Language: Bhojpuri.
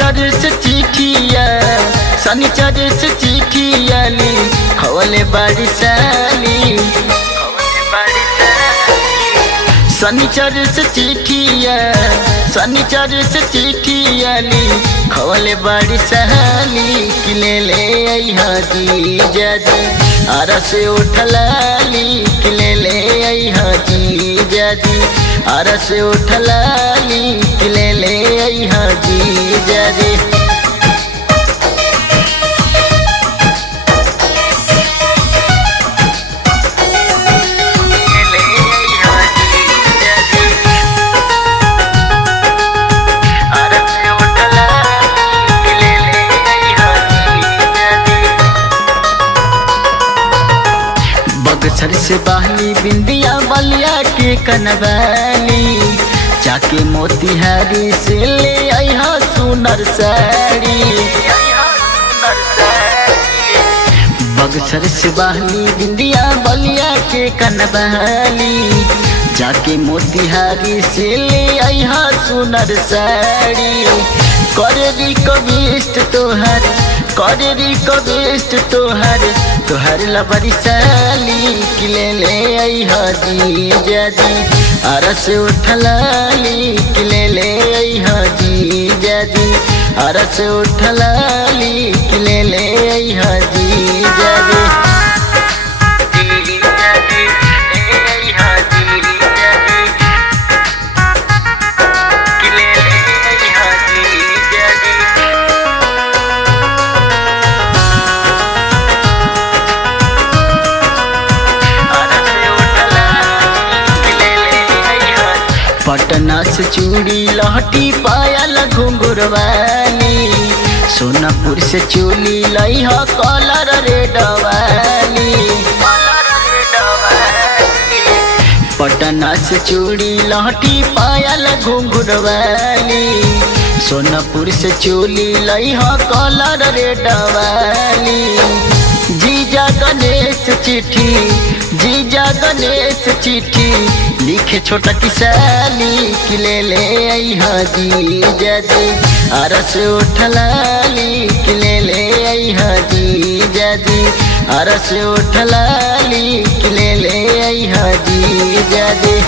शनिचर से चिठिया शनिचर से चिठिया ली खवले बाड़ी साली शनिचर से चिठिया शनिचर से चिठिया ली खवले बाड़ी साली कि ले अइहा जीजा जी आरा से उठलाली कि ले अइहा जीजा जी आरा से उठलाली कि ले अइहा जीजा जी। बक्सर से बहली बिंदिया बलिया के कनवाली जाके मोतिहारी से ले अइहा सुनर साड़ी। बक्सर से बहली बिंदिया बलिया के कनवाली जाके मोतिहारी से ले अइहा सुनर साड़ी। करे रिक्वेस्ट तोहर करे रिक्वेस्ट तोहर लबरी साली कि ले अइहा जीजा जी आरा से उठलाली कि ले अइहा जीजा जी आरा से उठलाली कि ले अइहा जीजा जी। पटना से चूड़ी लहटी पायल घुंघुरवाली सोनापुर से चूली लइहा कलर रेड वाली। पटना से चूड़ी लहटी पायल घुंघुरवाली सोनापुर से चूली लइहा कलर रेड वाली। जीजा गणेश चिट्ठी लिखे छोटा किसानी कि ले अइहा जीजा जी आरा से उठलाली कि ले अइहा जीजा जी आरा से उठलाली कि ले अइहा जीजा जी।